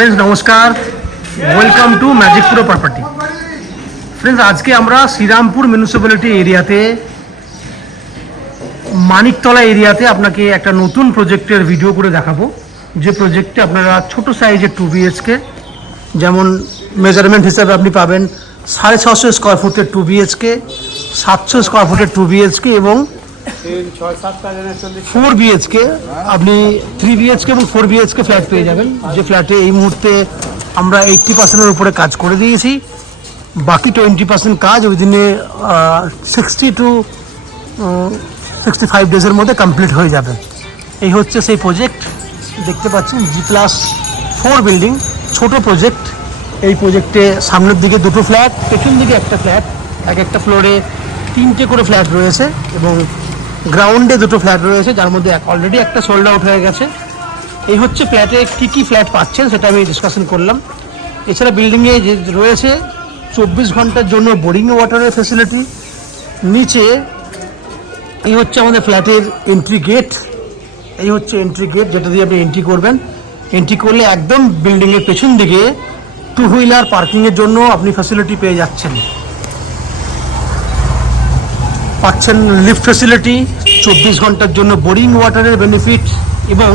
Friends नमस्कार, welcome to magic pro property. Friends आज के আমরা শ্রীরামপুর মিউনিসিপ্যালিটি এরিয়াতে মানিকতলা এরিয়াতে আপনাকে একটা নতুন প্রজেক্টের ভিডিও করে দেখাবো। যে প্রজেক্টে আপনারা ছোট সাইজের 2 বিএইচকে যেমন মেজারমেন্ট হিসাবে আপনি পাবেন 650 স্কয়ার ফুটের 2 বিএইচকে, 700 স্কয়ার ফুটের 2 বিএইচকে এবং 4 বিএইচকে আপনি 3 বিএইচকে এবং 4 বিএইচকে ফ্ল্যাট পেয়ে যাবেন। যে ফ্ল্যাটে এই মুহূর্তে আমরা 80%-এর উপরে কাজ করে দিয়েছি, বাকি 20% কাজ উইদিনে 60 to 65 ডেজের মধ্যে কমপ্লিট হয়ে যাবে। এই হচ্ছে সেই প্রজেক্ট, দেখতে পাচ্ছেন G+4 বিল্ডিং, ছোট প্রজেক্ট। এই প্রজেক্টে সামনের দিকে দুটো ফ্ল্যাট, পেছন দিকে একটা ফ্ল্যাট, একটা ফ্লোরে 3টে করে ফ্ল্যাট রয়েছে এবং গ্রাউন্ডে দুটো ফ্ল্যাট রয়েছে, যার মধ্যে অলরেডি একটা সোল্ড আউট হয়ে গেছে। এই হচ্ছে ফ্ল্যাটে কী ফ্ল্যাট পাচ্ছেন সেটা আমি ডিসকাশন করলাম। এছাড়া বিল্ডিংয়ে যে রয়েছে 24 ঘন্টার জন্য বোরিং ওয়াটারের ফেসিলিটি। নিচে এই হচ্ছে আমাদের ফ্ল্যাটের এন্ট্রি গেট, এই হচ্ছে এন্ট্রি গেট যেটা দিয়ে আপনি এন্ট্রি করবেন। এন্ট্রি করলে একদম বিল্ডিংয়ের পেছন দিকে 2 হুইলার পার্কিংয়ের জন্য আপনি ফ্যাসিলিটি পেয়ে যাচ্ছেন। পাচ্ছেন লিফট ফেসিলিটি, 24 ঘন্টার জন্য বোরিং ওয়াটারের বেনিফিট এবং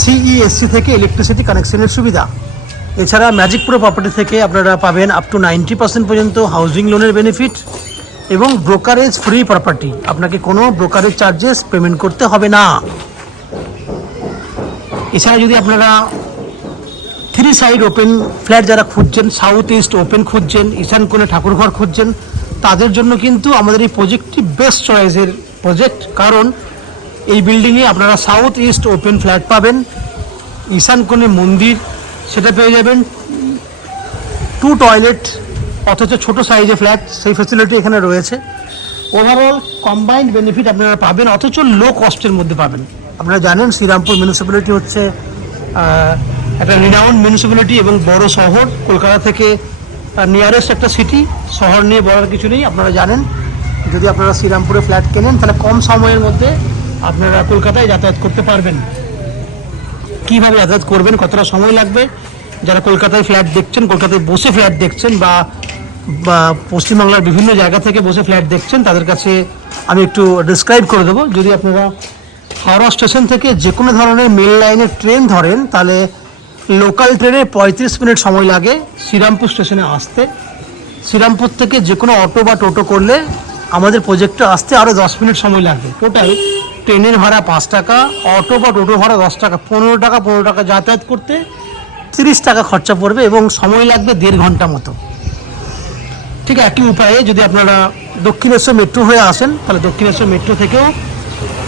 সিইএসসি থেকে ইলেকট্রিসিটি কানেকশনের সুবিধা। এছাড়া ম্যাজিক প্রো প্রপার্টি থেকে আপনারা পাবেন আপ টু 90% পর্যন্ত হাউজিং লোনের বেনিফিট এবং ব্রোকারেজ ফ্রি প্রপার্টি, আপনাকে কোনো ব্রোকারেজ চার্জেস পেমেন্ট করতে হবে না। এছাড়া যদি আপনারা 3 সাইড ওপেন ফ্ল্যাট যারা খুঁজছেন, সাউথ ইস্ট ওপেন খুঁজছেন, ঈশান কোণে ঠাকুরঘর খুঁজছেন, তাদের জন্য কিন্তু আমাদের এই প্রজেক্টটি বেস্ট চয়েসের প্রজেক্ট। কারণ এই বিল্ডিংয়ে আপনারা সাউথ ইস্ট ওপেন ফ্ল্যাট পাবেন, ঈশান কোণে মন্দির সেটা পেয়ে যাবেন, 2 টয়লেট অথচ ছোট সাইজের ফ্ল্যাট, সেই ফ্যাসিলিটি এখানে রয়েছে। ওভারঅল কম্বাইন্ড বেনিফিট আপনারা পাবেন, অথচ লো কস্টের মধ্যে পাবেন। আপনারা জানেন শ্রীরামপুর মিউনিসিপ্যালিটি হচ্ছে একটা রিনাউন্ড মিউনিসিপ্যালিটি এবং বড় শহর, কলকাতা থেকে নিয়ারেস্ট একটা সিটি। শহর নিয়ে বলার কিছু নেই, আপনারা জানেন। যদি আপনারা শ্রীরামপুরে ফ্ল্যাট কেনেন তাহলে কম সময়ের মধ্যে আপনারা কলকাতায় যাতায়াত করতে পারবেন। কীভাবে যাতায়াত করবেন, কতটা সময় লাগবে, যারা কলকাতায় ফ্ল্যাট দেখছেন, কলকাতায় বসে ফ্ল্যাট দেখছেন বা পশ্চিমবাংলার বিভিন্ন জায়গা থেকে বসে ফ্ল্যাট দেখছেন, তাদের কাছে আমি একটু ডিসক্রাইব করে দেবো। যদি আপনারা হাওড়া স্টেশন থেকে যে কোনো ধরনের মেল লাইনের ট্রেন ধরেন তাহলে লোকাল ট্রেনে 35 মিনিট সময় লাগে শ্রীরামপুর স্টেশনে আসতে। শ্রীরামপুর থেকে যে কোনো অটো বা টোটো করলে আমাদের প্রজেক্টে আসতে আরও 10 মিনিট সময় লাগবে। টোটাল ট্রেনের ভাড়া 5 টাকা, অটো বা টোটো ভাড়া 10 টাকা, 15 টাকা যাতায়াত করতে 30 টাকা খরচা পড়বে এবং সময় লাগবে 1.5 ঘন্টা মতো। ঠিক একই উপায়ে যদি আপনারা দক্ষিণেশ্বর মেট্রো হয়ে আসেন তাহলে দক্ষিণেশ্বর মেট্রো থেকেও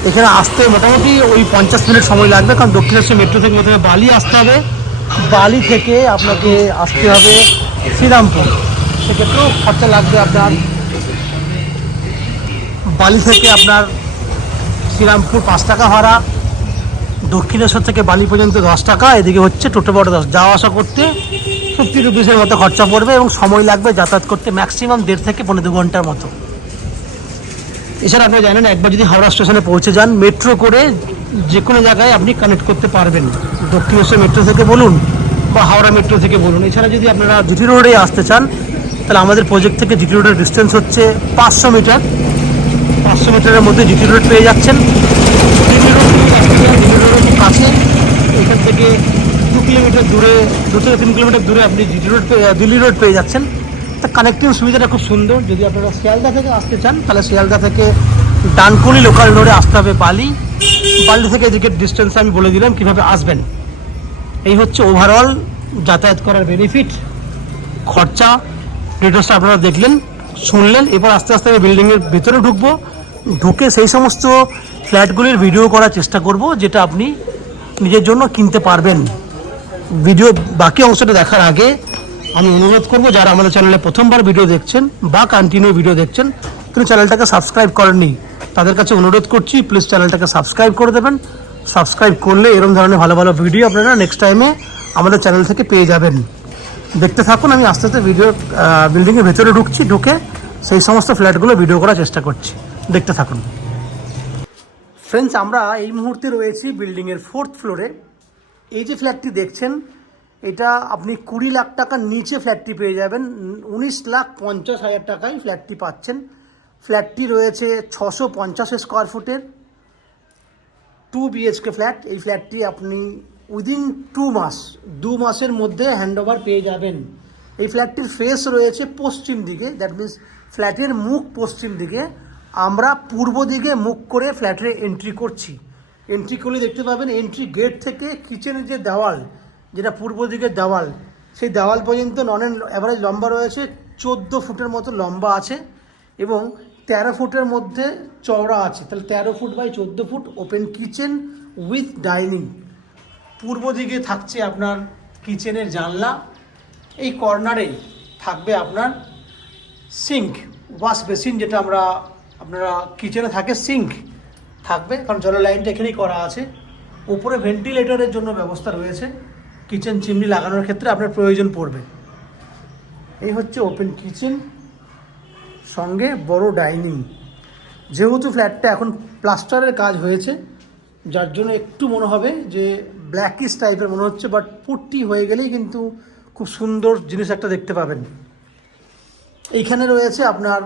এখানে আসতে মোটামুটি ওই 50 মিনিট সময় লাগবে। কারণ দক্ষিণেশ্বর মেট্রো থেকে প্রথমে বালি আসতে হবে, বালি থেকে আপনাকে আসতে হবে শ্রীরামপুর, সেক্ষেত্রেও খরচা লাগবে আপনার। বালি থেকে আপনার শ্রীরামপুর 5 টাকা ভাড়া, দক্ষিণেশ্বর থেকে বালি পর্যন্ত 10 টাকা, এদিকে হচ্ছে টোটো বড় 10, যাওয়া আসা করতে 50 রুপিসের মতো খরচা পড়বে এবং সময় লাগবে যাতায়াত করতে ম্যাক্সিমাম 1.5 থেকে 2.5 ঘন্টার মতো। এছাড়া আপনি জানেন একবার যদি হাওড়া স্টেশনে পৌঁছে যান, মেট্রো করে যে কোনো জায়গায় আপনি কানেক্ট করতে পারবেন, দক্ষিণেশ্বর মেট্রো থেকে বলুন বা হাওড়া মেট্রো থেকে বলুন। এছাড়া যদি আপনারা জিটি রোডে আসতে চান তাহলে আমাদের প্রজেক্ট থেকে জিটি রোডের ডিস্টেন্স হচ্ছে 500 মিটার। 500 মিটারের মধ্যে জিটি রোড পেয়ে যাচ্ছেন। জিটি রোড কাছে, এখান থেকে 2 কিলোমিটার দূরে, 2 থেকে 3 কিলোমিটার দূরে আপনি দিল্লি রোড পেয়ে যাচ্ছেন। তা কানেক্টিং সুবিধাটা খুব সুন্দর। যদি আপনারা শিয়ালদা থেকে আসতে চান তাহলে শিয়ালদা থেকে ডানকুনি লোকাল রোডে আসতে হবে বালি থেকে এদিকে ডিস্টেন্স আমি বলে দিলাম কীভাবে আসবেন। এই হচ্ছে ওভারঅল যাতায়াত করার বেনিফিট, খরচা, ডিটেলসটা আপনারা দেখলেন, শুনলেন। এবার আস্তে আস্তে আমি বিল্ডিংয়ের ভেতরে ঢুকে সেই সমস্ত ফ্ল্যাটগুলির ভিডিও করার চেষ্টা করব যেটা আপনি নিজের জন্য কিনতে পারবেন। ভিডিও বাকি অংশটা দেখার আগে আমি অনুরোধ করব, যারা আমাদের চ্যানেলে প্রথমবার ভিডিও দেখছেন বা কন্টিনিউ ভিডিও দেখছেন কিন্তু চ্যানেলটাকে সাবস্ক্রাইব করেননি, তাদের কাছে অনুরোধ করছি প্লিজ চ্যানেলটাকে সাবস্ক্রাইব করে দেবেন। সাবস্ক্রাইব করলে এরকম ধরনের ভালো ভালো ভিডিও আপনারা নেক্সট টাইমে আমাদের চ্যানেল থেকে পেয়ে যাবেন। দেখতে থাকুন, আমি আস্তে আস্তে বিল্ডিংয়ের ভেতরে ঢুকে সেই সমস্ত ফ্ল্যাটগুলো ভিডিও করার চেষ্টা করছি, দেখতে থাকুন। ফ্রেন্ডস, আমরা এই মুহূর্তে রয়েছি বিল্ডিংয়ের 4th ফ্লোরে। এই যে ফ্ল্যাটটি দেখছেন এটা আপনি 20 লাখ টাকার নিচে ফ্ল্যাটটি পেয়ে যাবেন, 19,50,000 টাকায় ফ্ল্যাটটি পাচ্ছেন। ফ্ল্যাটটি রয়েছে 650 স্কোয়ার ফুটের 2 BHK ফ্ল্যাট। এই ফ্ল্যাটটি আপনি উইদিন 2 মাসের মধ্যে হ্যান্ডওভার পেয়ে যাবেন। এই ফ্ল্যাটটির ফেস রয়েছে পশ্চিম দিকে, দ্যাট মিন্স ফ্ল্যাটের মুখ পশ্চিম দিকে, আমরা পূর্ব দিকে মুখ করে ফ্ল্যাটে এন্ট্রি করছি। এন্ট্রি করলে দেখতে পাবেন এন্ট্রি গেট থেকে কিচেনের যে দেওয়াল, যেটা পূর্ব দিকের দেওয়াল, সেই দেওয়াল পর্যন্ত ননের অ্যাভারেজ লম্বা রয়েছে 14 ফুটের মতো লম্বা আছে এবং 13 ফুটের মধ্যে চওড়া আছে। তাহলে 13 foot by 14 foot open kitchen with dining. পূর্ব দিকে থাকছে আপনার কিচেনের জানলা, এই কর্নারে থাকবে আপনার সিঙ্ক, ওয়াশ বেসিন, যেটা আপনারা কিচেনে থাকে সিঙ্ক থাকবে, কারণ জলের লাইনটা এখানেই করা আছে। উপরে ভেন্টিলেটরের জন্য ব্যবস্থা রয়েছে, কিচেন চিমনি লাগানোর ক্ষেত্রে আপনার প্রয়োজন পড়বে। এই হচ্ছে ওপেন কিচেন, সঙ্গে বড় ডাইনিং। যেহেতু ফ্ল্যাটটা এখন প্লাস্টারের কাজ হয়েছে, যার জন্য একটু মনে হবে যে ব্ল্যাকিশ টাইপের মনে হচ্ছে, বাট পুট্টি হয়ে গেলেই কিন্তু খুব সুন্দর জিনিস একটা দেখতে পাবেন। এইখানে রয়েছে আপনার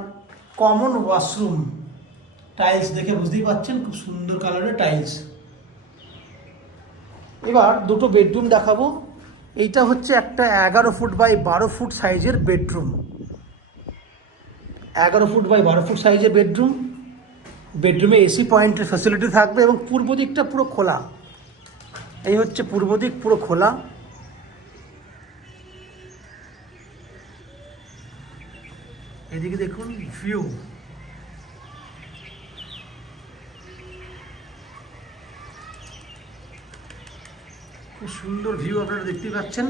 কমন ওয়াশরুম, টাইলস দেখে বুঝতেই পাচ্ছেন খুব সুন্দর কালারের টাইলস। এবার দুটো বেডরুম দেখাবো। এইটা হচ্ছে একটা 11 ফুট বাই 12 ফুট সাইজের বেডরুম। 11 ফুট বাই 12 ফুট সাইজের বেডরুম। বেডরুমে এসি পয়েন্টের ফ্যাসিলিটি থাকবে এবং পূর্ব দিকটা পুরো খোলা। এই হচ্ছে পূর্ব দিক, পুরো খোলা। এদিকে দেখুন ভিউ, খুব সুন্দর ভিউ আপনারা দেখতে পাচ্ছেন।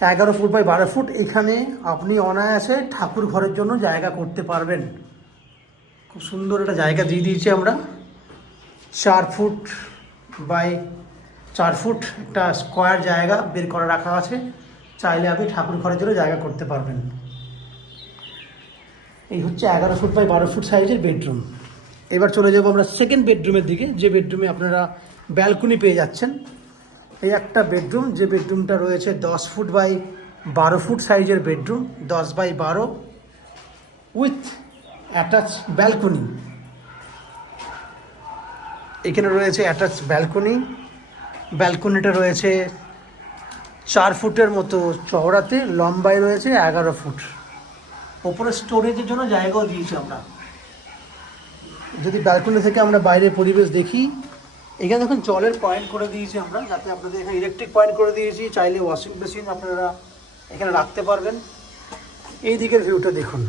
11 ফুট বাই 12 ফুট, এখানে আপনি অনায়াসে ঠাকুর ঘরের জন্য জায়গা করতে পারবেন। খুব সুন্দর একটা জায়গা দিয়ে দিয়েছি আমরা, 4 ফুট বাই 4 ফুট একটা স্কোয়ার জায়গা বের করে রাখা আছে, চাইলে আপনি ঠাকুর ঘরের জন্য জায়গা করতে পারবেন। এই হচ্ছে 11 ফুট বাই 12 ফুট সাইজের বেডরুম। এবার চলে যাবো আমরা সেকেন্ড বেডরুমের দিকে, যে বেডরুমে আপনারা ব্যালকনি পেয়ে যাচ্ছেন। এই একটা বেডরুম, যে বেডরুমটা রয়েছে 10 ফুট বাই 12 ফুট সাইজের bedroom, 10 by 12 with attach balcony. এখানে রয়েছে অ্যাটাচ ব্যালকনি। ব্যালকনিটা রয়েছে 4 ফুটের মতো চওড়াতে, লম্বায় রয়েছে 11 ফুট। ওপরে স্টোরেজের জন্য জায়গাও দিয়েছি আমরা। যদি ব্যালকনি থেকে আমরা বাইরের পরিবেশ দেখি, এখানে দেখুন জলের পয়েন্ট করে দিয়েছি আমরা, যাতে আপনাদের এখানে ইলেকট্রিক পয়েন্ট করে দিয়েছি, চাইলে ওয়াশিং মেশিন আপনারা এখানে রাখতে পারবেন। এই দিকের ভিউটা দেখুন,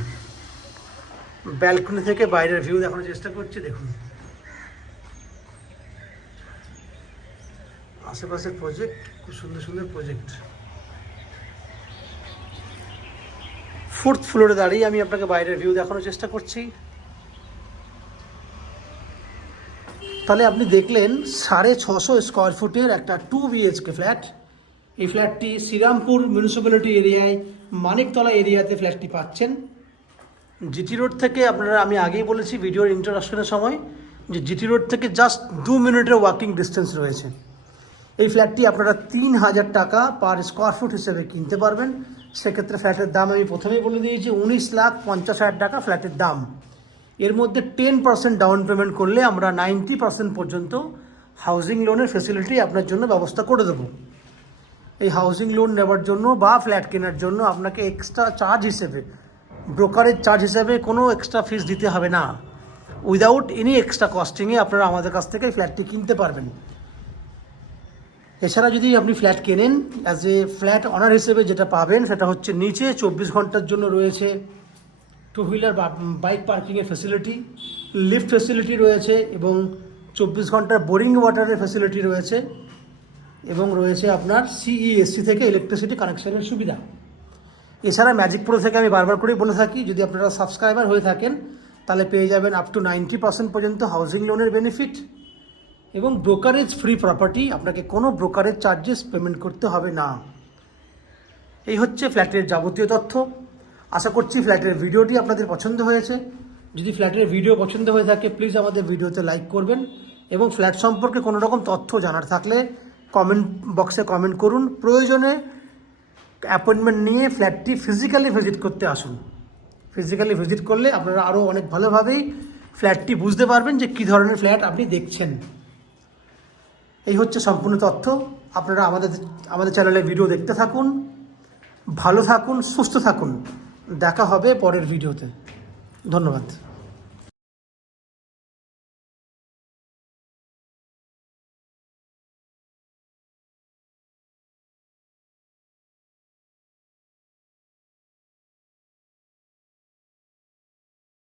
ব্যালকনি থেকে বাইরের ভিউ দেখানোর চেষ্টা করছি। দেখুন আশেপাশের প্রজেক্ট, খুব সুন্দর সুন্দর প্রজেক্ট। 4th ফ্লোরে দাঁড়িয়ে আমি আপনাকে বাইরের ভিউ দেখানোর চেষ্টা করছি। তাহলে আপনি দেখলেন 650 স্কোয়ার ফুটের একটা 2 BHK ফ্ল্যাট। এই ফ্ল্যাটটি শ্রীরামপুর মিউনিসিপ্যালিটি এরিয়ায় মানিকতলা এরিয়াতে ফ্ল্যাটটি পাচ্ছেন। জিটি রোড থেকে আপনারা, আমি আগেই বলেছি ভিডিওর ইন্ট্রোডাকশনের সময়, যে জিটি রোড থেকে জাস্ট 2 মিনিটের ওয়াকিং ডিস্টেন্স রয়েছে। এই ফ্ল্যাটটি আপনারা 3000 টাকা পার স্কোয়ার ফুট হিসেবে কিনতে পারবেন। সেক্ষেত্রে ফ্ল্যাটের দাম আমি প্রথমেই বলে দিয়েছি, 19,50,000 টাকা ফ্ল্যাটের দাম। এর মধ্যে 10% ডাউন পেমেন্ট করলে আমরা 90% পর্যন্ত হাউজিং লোনের ফেসিলিটি আপনার জন্য ব্যবস্থা করে দেবো। এই হাউজিং লোন নেওয়ার জন্য বা ফ্ল্যাট কেনার জন্য আপনাকে এক্সট্রা চার্জ হিসেবে, ব্রোকারেজ চার্জ হিসেবে কোনো এক্সট্রা ফিস দিতে হবে না। উইদাউট এনি এক্সট্রা কস্টিংয়ে আপনারা আমাদের কাছ থেকে ফ্ল্যাটটি কিনতে পারবেন। এছাড়া যদি আপনি ফ্ল্যাট কেনেন, অ্যাজ এ ফ্ল্যাট অনার হিসেবে যেটা পাবেন সেটা হচ্ছে, নিচে 24 ঘন্টার জন্য রয়েছে 2 হুইলার বা বাইক পার্কিংয়ের ফেসিলিটি, লিফট ফেসিলিটি রয়েছে এবং 24 ঘন্টার বোরিং ওয়াটারের ফেসিলিটি রয়েছে এবং রয়েছে আপনার CESC থেকে ইলেকট্রিসিটি কানেকশনের সুবিধা। এছাড়া ম্যাজিক প্রো থেকে আমি বারবার করেই বলে থাকি, যদি আপনারা সাবস্ক্রাইবার হয়ে থাকেন তাহলে পেয়ে যাবেন আপ টু 90% পর্যন্ত হাউজিং লোনের বেনিফিট এবং ব্রোকারেজ ফ্রি প্রপার্টি। আপনাকে কোনো ব্রোকারেজ চার্জেস পেমেন্ট করতে হবে না। এই হচ্ছে ফ্ল্যাটের যাবতীয় তথ্য। আশা করছি ফ্ল্যাটের ভিডিওটি আপনাদের পছন্দ হয়েছে। যদি ফ্ল্যাটের ভিডিও পছন্দ হয়ে থাকে, প্লিজ আমাদের ভিডিওতে লাইক করবেন এবং ফ্ল্যাট সম্পর্কে কোনো রকম তথ্য জানার থাকলে কমেন্ট বক্সে কমেন্ট করুন। প্রয়োজনে অ্যাপয়েন্টমেন্ট নিয়ে ফ্ল্যাটটি ফিজিক্যালি ভিজিট করতে আসুন। ফিজিক্যালি ভিজিট করলে আপনারা আরও অনেক ভালোভাবেই ফ্ল্যাটটি বুঝতে পারবেন যে কী ধরনের ফ্ল্যাট আপনি দেখছেন। এই হচ্ছে সম্পূর্ণ তথ্য। আপনারা আমাদের চ্যানেলে ভিডিও দেখতে থাকুন, ভালো থাকুন, সুস্থ থাকুন। দেখা হবে পরের ভিডিওতে। ধন্যবাদ।